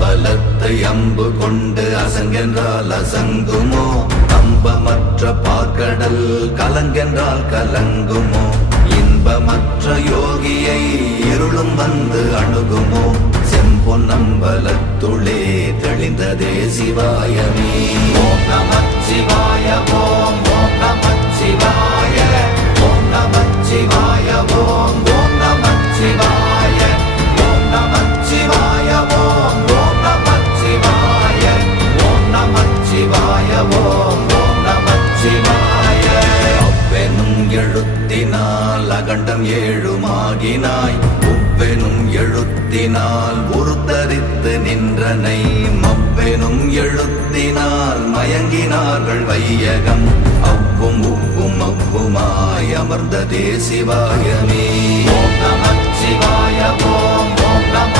அம்பலத்தை அம்பு கொண்டு அசங்கென்றால் அசங்குமோ? அம்பமற்ற பார்க்கடல் கலங்கென்றால் கலங்குமோ? இன்பமற்ற யோகியை இருளும் வந்து அணுகுமோ? செம்பொன்னம்பலத்துளே தெளிந்ததே சிவாயமே. ஓம் நமச்சிவாய ஓம் ஓம் நமச்சிவாய ஓம் நமச்சிவாய ஓம் ஓம் நமச்சிவாய ஓம் நமச்சிவாய ஓம் ஓம் நமச்சிவாய ஓம் நமச்சிவாய ஓம் ஓம் நமச்சிவாய. அவ்வெனும் எழுத்தினால் அகண்டம் ஏழுமாகினாய், உவ்வெனும் எழுத்தினால் உருத்தரித்து நின்றனை, மவ்வெனும் எழுத்தினால் மயங்கினார்கள் வையகம். அவ்வும் உவ்வும் அவ்வுமாய் அமர்ந்ததே சிவாயமே. ஓம் நமச்சிவாய ஓம் ஓம் நம